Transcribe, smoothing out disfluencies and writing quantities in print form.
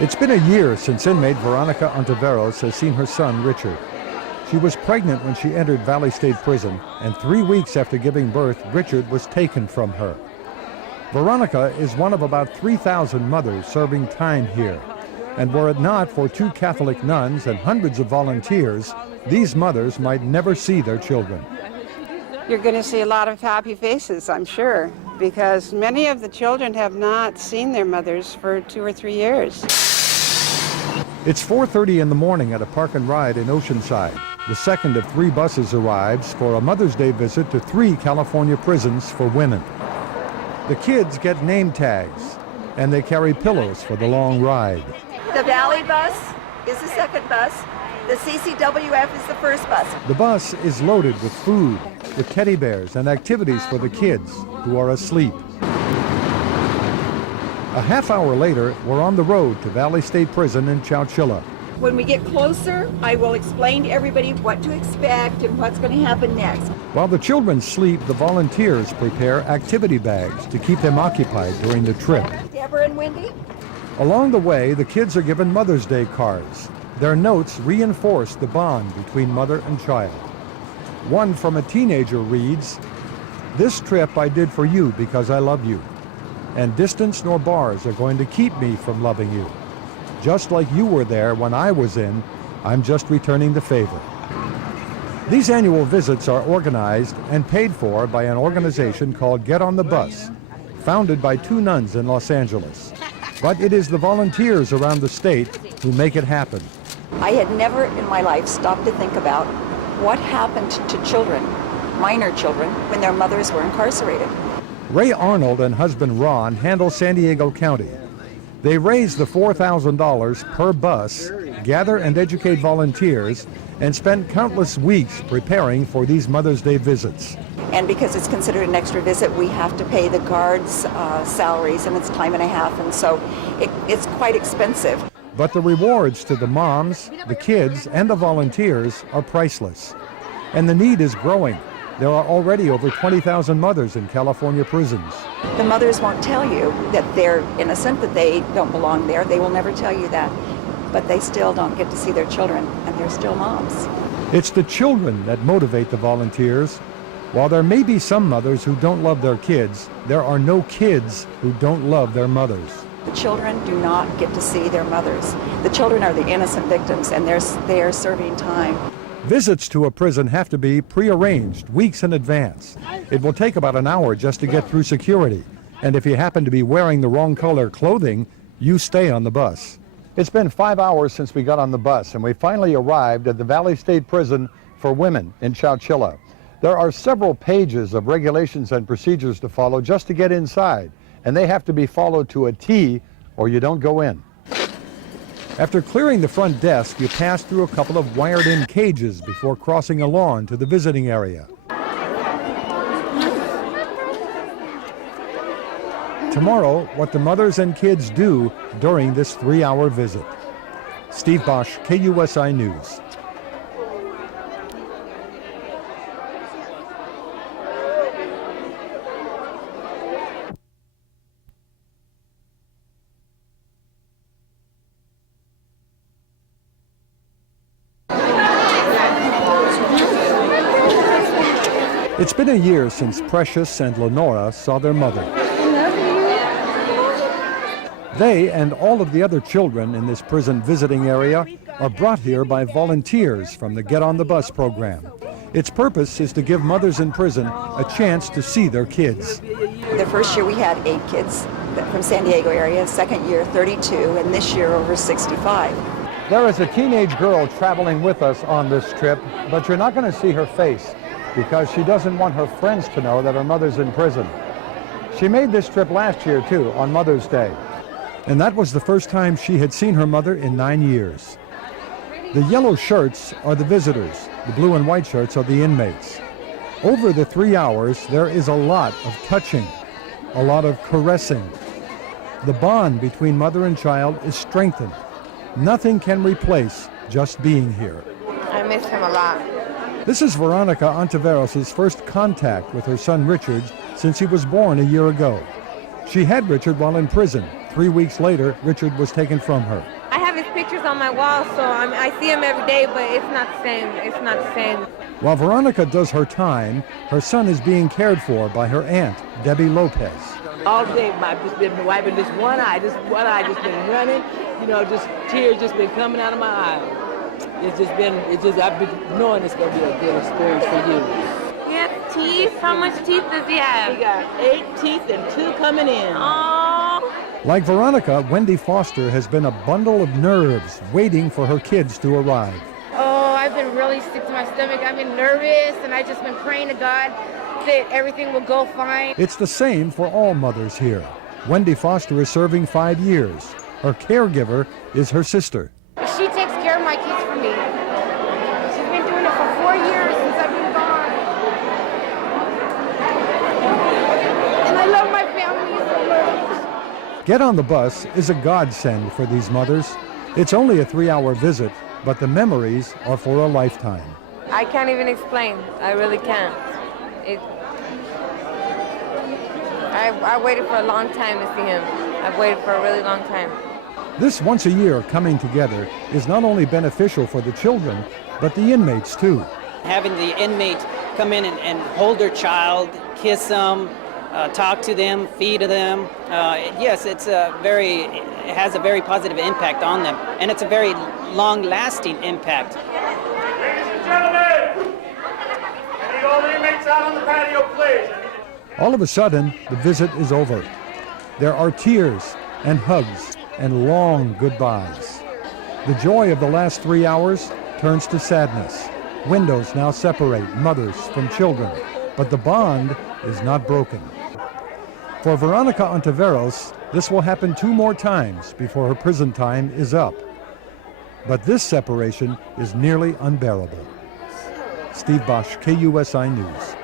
It's been a year since inmate Veronica Ontiveros has seen her son, Richard. She was pregnant when she entered Valley State Prison, and 3 weeks after giving birth, Richard was taken from her. Veronica is one of about 3,000 mothers serving time here. And were it not for 2 Catholic nuns and hundreds of volunteers, these mothers might never see their children. You're going to see a lot of happy faces, I'm sure, because many of the children have not seen their mothers for 2 or 3 years. It's 4:30 in the morning at a park and ride in Oceanside. The second of 3 buses arrives for a Mother's Day visit to 3 California prisons for women. The kids get name tags, and they carry pillows for the long ride. The Valley bus is the second bus. The CCWF is the first bus. The bus is loaded with food, with teddy bears and activities for the kids who are asleep. A half hour later, we're on the road to Valley State Prison in Chowchilla. When we get closer, I will explain to everybody what to expect and what's going to happen next. While the children sleep, the volunteers prepare activity bags to keep them occupied during the trip. Deborah and Wendy? Along the way, the kids are given Mother's Day cards. Their notes reinforce the bond between mother and child. One from a teenager reads, "This trip I did for you because I love you. And distance nor bars are going to keep me from loving you. Just like you were there when I was in, I'm just returning the favor." These annual visits are organized and paid for by an organization called Get on the Bus, founded by 2 nuns in Los Angeles. But it is the volunteers around the state who make it happen. I had never in my life stopped to think about what happened to children, minor children, when their mothers were incarcerated. Ray Arnold and husband Ron handle San Diego County. They raise the $4,000 per bus, gather and educate volunteers, and spend countless weeks preparing for these Mother's Day visits. And because it's considered an extra visit, we have to pay the guards' salaries, and it's time and a half, and so it's quite expensive. But the rewards to the moms, the kids, and the volunteers are priceless. And the need is growing. There are already over 20,000 mothers in California prisons. The mothers won't tell you that they're innocent, that they don't belong there. They will never tell you that. But they still don't get to see their children, and they're still moms. It's the children that motivate the volunteers. While there may be some mothers who don't love their kids, there are no kids who don't love their mothers. The children do not get to see their mothers. The children are the innocent victims, and they are serving time. Visits to a prison have to be prearranged weeks in advance. It will take about an hour just to get through security. And if you happen to be wearing the wrong color clothing, you stay on the bus. It's been 5 hours since we got on the bus, and we finally arrived at the Valley State Prison for Women in Chowchilla. There are several pages of regulations and procedures to follow just to get inside, and they have to be followed to a T or you don't go in. After clearing the front desk, you pass through a couple of wired-in cages before crossing a lawn to the visiting area. Tomorrow, what the mothers and kids do during this 3-hour visit. Steve Bosch, KUSI News. It's been a year since Precious and Lenora saw their mother. They and all of the other children in this prison visiting area are brought here by volunteers from the Get on the Bus program. Its purpose is to give mothers in prison a chance to see their kids. The first year we had 8 kids from San Diego area, second year 32, and this year over 65. There is a teenage girl traveling with us on this trip, but you're not going to see her face because she doesn't want her friends to know that her mother's in prison. She made this trip last year too, on Mother's Day. And that was the first time she had seen her mother in 9 years. The yellow shirts are the visitors. The blue and white shirts are the inmates. Over the 3 hours, there is a lot of touching, a lot of caressing. The bond between mother and child is strengthened. Nothing can replace just being here. I miss him a lot. This is Veronica Ontiveros' first contact with her son Richard since he was born a year ago. She had Richard while in prison, 3 weeks later, Richard was taken from her. I have his pictures on my wall, so I see him every day, but it's not the same. It's not the same. While Veronica does her time, her son is being cared for by her aunt, Debbie Lopez. All day I've just been wiping this one eye just been running, just tears just been coming out of my eye. I've been knowing it's going to be a good experience for you. He has teeth? How much teeth does he have? He got 8 teeth and 2 coming in. Oh. Like Veronica, Wendy Foster has been a bundle of nerves waiting for her kids to arrive. Oh, I've been really sick to my stomach. I've been nervous, and I've just been praying to God that everything will go fine. It's the same for all mothers here. Wendy Foster is serving 5 years. Her caregiver is her sister. She takes care of my kids for me. She's been doing it for 4 years since I've been gone. And I love my family so much. Get on the Bus is a godsend for these mothers. It's only a 3-hour visit, but the memories are for a lifetime. I can't even explain. I really can't. I waited for a long time to see him. I've waited for a really long time. This once a year coming together is not only beneficial for the children, but the inmates too. Having the inmate come in and hold their child, kiss them, talk to them, feed them, yes, it has a very positive impact on them, and it's a very long-lasting impact. Ladies and gentlemen, I need all the inmates out on the patio, please. All of a sudden, the visit is over. There are tears and hugs and long goodbyes. The joy of the last 3 hours turns to sadness. Windows now separate mothers from children, but the bond is not broken. For Veronica Ontiveros, this will happen 2 more times before her prison time is up. But this separation is nearly unbearable. Steve Bosch, KUSI News.